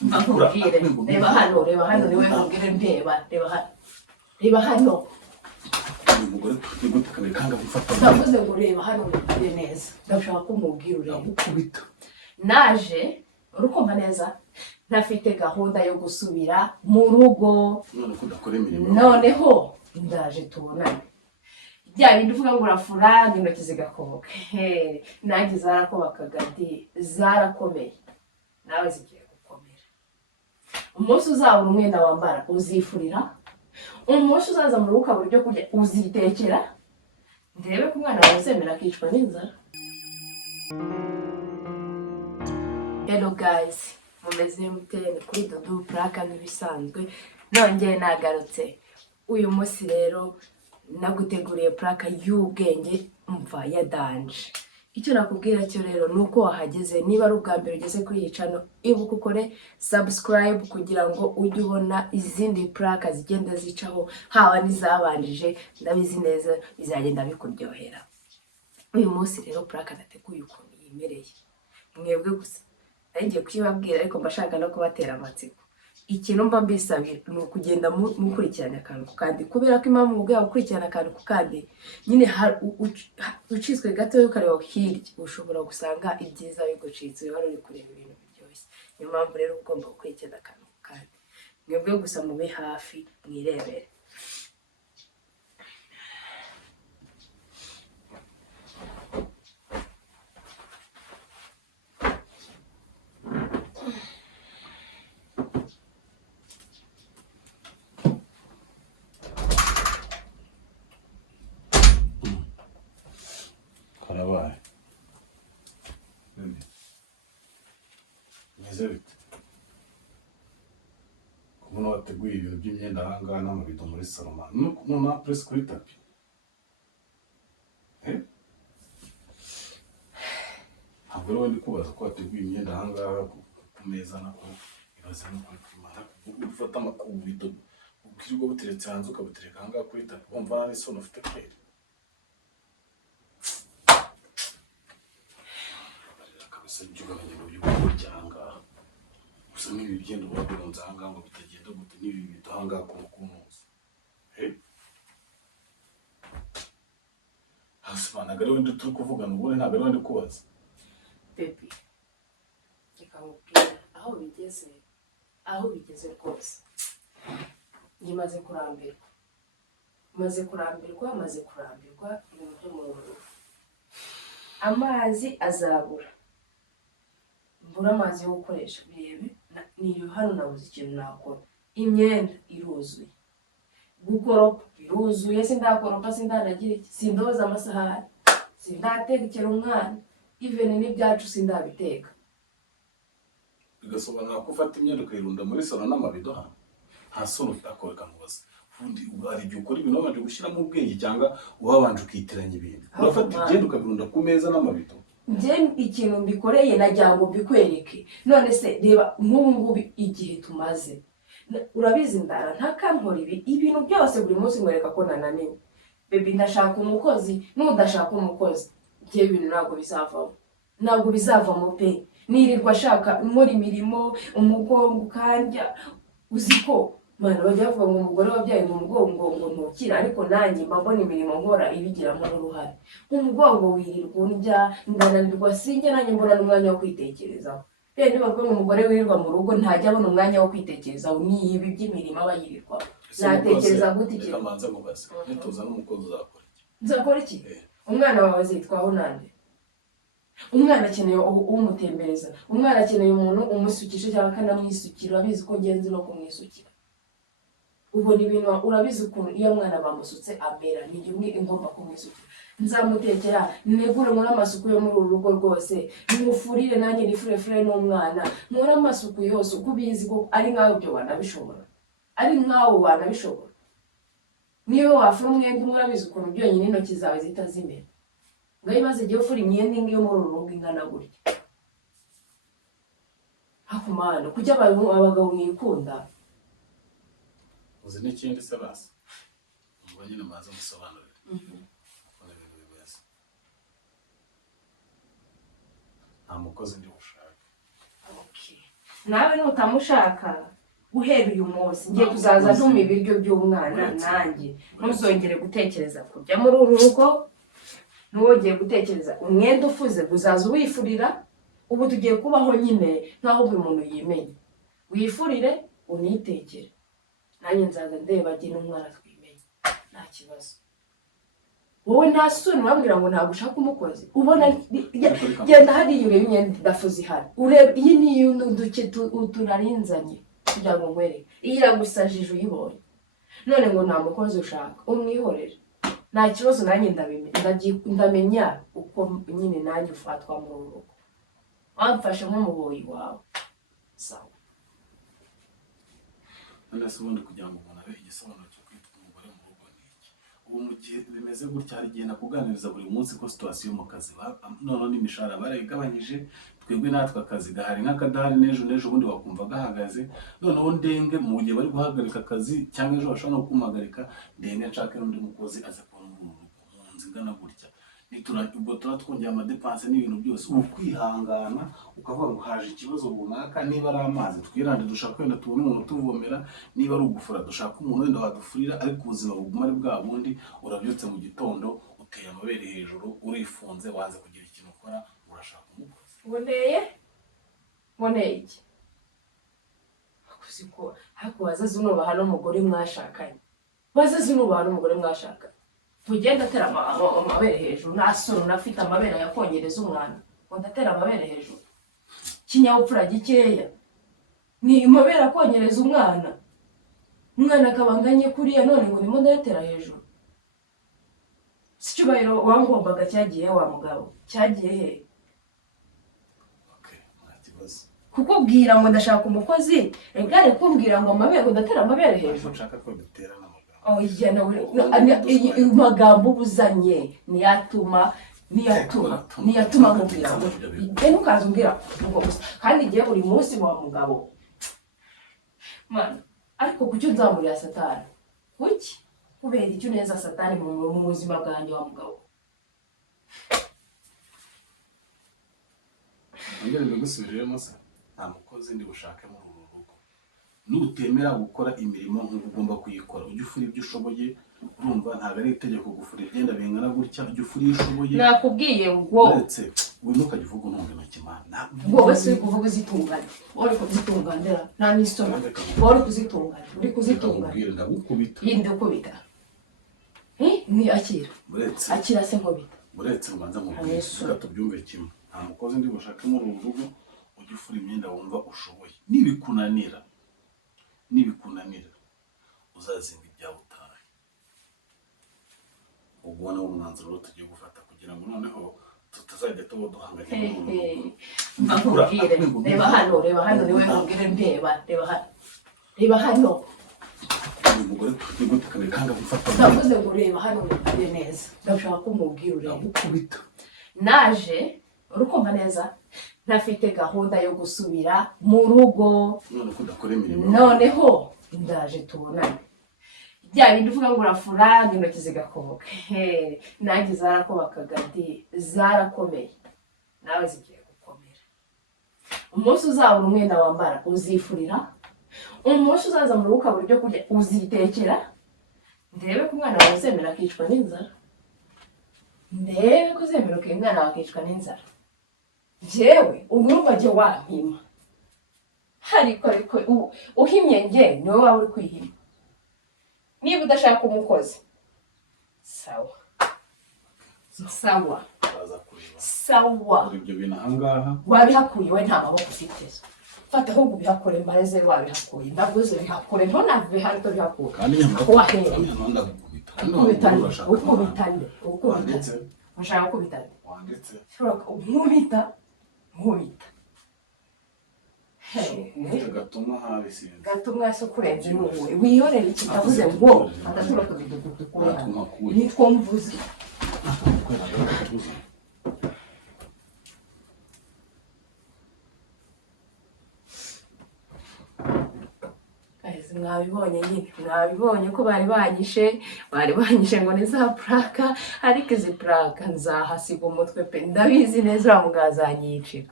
Mbakubwire reba hano niwe nkubwire reba hano umugore nigute kamekanga gufata ndavuze ngo reba hano mbikubwire neza ndashaka ko umubwire urebe ukubita naje urukumva neza ntafite gahunda yo gusubira mu rugo none ko ndakora imirimo noneho ndaje tubonane bya bindi uvuga ngo urafura n'intoki zigakoboka nanjye zarakobakaga zarakomeye nawe zigiye gukomera umunsi uzabura umwenda wambara uzifurira umunsi uzaza mu rugo ukabura ibyo kurya uzitekera ndebe ko umwana wawe uzemera akicwa n'inzara. Hello guys, mumeze mute? Ni kuri Dudu Plaka nk'ibisanzwe nongeye nagarutse uyu munsi rero naguteguriye plaka y'ubwenge umva ya danje. Icyo nakubwira cyo rero nuko wahageze niba ari ubwa mbere ugeze kuri iyi channel ibuka ukore subscribe kugira ngo ujye ubona izindi plaka zigenda zicaho haba nizabanjije ndabizi neza bizagenda bikuryohera. Uyu munsi rero plaka nateguye ukuntu yimereye mwebwe gusa ngiye kwibabwira ariko mbashaka no kubatera amatsiko. Ikintu mba mbisabira ni ukugenda mukurikirana akantu ku kandi kubera ko impamvu mubwira gukurikirana akantu ku kandi nyine ucitswe gato ukareba hirya ushobora gusanga ibyiza bigucitse wari uri kureba ibintu biryoshye. Niyo mpamvu rero ugomba gukurikirana akantu ku kandi mwebwe gusa mube hafi mwirebere. karabaye meze bite kubona wateguye ibintu by'imyenda ahangaha n'amabido muri saloma no press kuri tapi ntabwo rero ndi kubaza ko wateguye imyenda ahangaha ku meza nako ibaze no kuri primara ufata amakubido ubwirwa buteretse hanze ukabutereka ahangaha kuri tapi wumva nari sono ufite kweri Juga ngene uyu cyanga gusa nibi bigenda ubabonza hanga ngo bitagenda gute nibi bidahanga ku kumunsi hasbana gare wende turi kuvugana ubone ntabwo ari wende kubaza baby ikamubwira aho bigeze rwose ngimaze kurambirwa ibintu byo mu rugo amazi azabura mbura amazi yo gukoresha birebe niyo hano nabuze ikintu nakora imyenda iruzuye gukoropa iruzuye sindakoropa sindanagira iki sindoza amasahani sindatekera umwana even n'ibyacu sindabiteka bigasobanura ko ufata imyenda ukayirunda muri salo n'amabido hano nta solo utakoreka mubaza ubundi ubari byo ukora ibintu wabanje gushyiramo ubwenge cyangwa wabanje ukitiranya ibintu urafata imyenda ukabirunda ku meza n'amabido nje ikintu mbikoreye najya ngo mbikwereke none se reba nk'ubu igihe tumaze urabizi ndara ntakankora ibintu byose buri munsi ngwereka ko nananiwe baby ndashaka umukozi n'udashaka umukozi ngiye ibintu ntabwo bizavamo pe nirirwa shaka muri mirimo umugongo kanja uziko mana bajya bavuga ngo umugore wabyaye mu mugongo ngo ntukira ariko nanjye mbabona imirimo nkora ibigiramo n'uruhare umugongo wirirwa urya ndananirwa sinjye nanjye mbona n'umwanya wo kwitekerezaho rero nibavuga ngo umugore wirirwa mu rugo ntajya abona umwanya wo kwitekerezaho ni ibi by'imirimo aba yirirwa natekereza gute iki kamanza mubaze nituza n'umukozi uzakora iki umwana wawe azitwaho nande umwana akeneye umutembereza umwana akeneye umuntu umusukisha cyangwa akanamwisukira abizi ko ngenzi no kumwisukira ubona ibintu urabizi ukuntu iyo mwana bamusutse amera ni imwe ingomba kumwisukira nzamutekera negure muri amasuku yo muri uru rugo rwose nimufurire nanjye nifurefure n'umwana muri amasuku yose uko ubizi ko ari nkaho byo wanabishobora niyo wafura umwenda umwe urabizi ukuntu byonyine intoki zawe zitazimera ngo imaze igihe ufura imyenda imwe yo muri uru rugo ingana gutya hakumana kujya abagabo mwikunda uzi n'ikindi se basi ngo nyine maze musobanurire ubona ibintu bimeze nta mukozi ndi bushaka nawe nutamushaka guhera uyu munsi ngiye kuzaza ntuma ibiryo by'umwana nanjye ntuzongere gutekereza kujya muri uru rugo ntiwongere gutekereza umwenda ufuze uzaza uwifurira ubu tugiye kubaho nyine nk'aho buri muntu yimenya wifurire unitekere nanjye nzaza ndeba jye n'umwana twimenye nta kibazo wowe nta soni wambwira ngo ntabwo ushaka umukozi ubona genda hariya ureba imyenda idafuze ihari ureba iyi niyo duke turarinzanye kugira ngo nkwereke iyi iragusajije uyibonye none ngo nta mukozi ushaka umwihorere nta kibazo nanjye ndamenya uko nyine nanjye ufatwa mu rugo wamfashe nk'umuboyi wawe sawa none se ubundi kugira ngo umuntu abe igisobanuro cyo kwitwa umugore mu rugo ni iki ubu mu gihe bimeze gutya hari igihe nakuganiriza buri munsi ko situwasiyo mu kazi noneho n'imishahara barayigabanyije twebwe natwe akazi gahari nk'akadahari n'ejo ubundi wakumva gahagaze noneho ndenge mu gihe bari guhagarika akazi cyangwa ejo bashobora no kumuhagarika ndenge nshake n'undi mukozi aza kubona mu nzu ingana gutya ubwo tuba twongera amadepanse n'ibintu byose ubu kwihangana ukavuga ngo haje ikibazo runaka niba ari amazi twirande dushaka wenda tubone umuntu utuvomera niba ari ugufura dushaka umuntu wenda wadufurira ariko ubuzima buguma ari bwa bundi urabyutse mu gitondo uteye amabere hejuru urifunze wanze kugira ikintu ukora urashaka umukozi mboneye iki ariko wazaze unubaha n'umugore mwashakanye tugenda atera amabere hejuru nta soni unafite amabere yakongерeza umwana ngo ndatera amabere hejuru kinyabupfura gikeya ni amabere akongерeza umwana akabanganye kuriya none ngo ndimo ndayatera hejuru si cyubahiro wangombaga cyagiye wa mugabo cyagiye he kukubwira ngo ndashaka umukozi egare kumbwira ngo amabere ngo ndatera amabere hejuru nshaka ko dutera amagambo ubuzanye niyatuma nkubwira ngo ntukaze umbwira ngo gusa kandi igihe buri munsi wa mugabo mana ariko kuki unzamurira satani kuki kubera icyo neza satani mu buzima bwanjye wa mugabo ongera mbigusubiremo se nta mukozi ndi bushake muri uru rugo nutemera gukora imirimo nk'uko ugomba kuyikora ujye ufura ibyo ushoboye urumva ntabwo ari itegeko gufura ibyenda bingana gutya ujye ufura iyo ushoboye nakubwiye ngo uretse wino ukajya uvuga untunga intoki mana wowe si uri kuvuga uzitunganya uri kuzitunganira nta n'isoni wowe uri kuzitunganya ndagukubita yindi ukubita ni akira akira se nkubita uretse ubanza mu reka tubyumve kimwe nta mukozi ndi bushake muri uru rugo ujye ufura imyenda wumva ushoboye nibikunanira uzazinga ibyawe utahe ubwo ni wo mwanzuro tugiye gufata kugira ngo noneho tutazajya tuba duhanganye reba hano niwe mubwire reba hano umugore tugiye kandi gufata ndavuze ngo reba hano mubwire neza ndashaka ko umubwira ureba ukubita naje urukumva neza ntafite gahunda yo gusubira mu rugo noneho ndaje tubonane bya bindi uvuga ngo urafura intoki zigakoboka nanjye zarakobokaga zarakomeye nawe zigiye gukomera umunsi uzabura umwenda wambara uzifurira umunsi uzaza mu rugo ukabura ibyo kurya uzitekera ndebe ko umwana wawe uzemera akicwa n'inzara jewe urumva jye wampima ariko uhimye njye niwe waba uri kwihima niba udashaka umukozi sawa ibyo bintu ahangaha wabihakuye we nta maboko ufite fata ahubwo ubihakore mbareze wabihakuye ndavuze bihakore ntonave hano bihakure kandi ukubitane ushaka kubitane nkubita gatumwa se kurenze n'ubuwe wiyorere ikitavuze ngo agatura kubidududukuye nitwo mvuze mwabibonye ko bari banyishe ngo ni za puraka ariko izi puraka nzahasiga umutwe pe ndabizi neza uriya mugabo azanyicira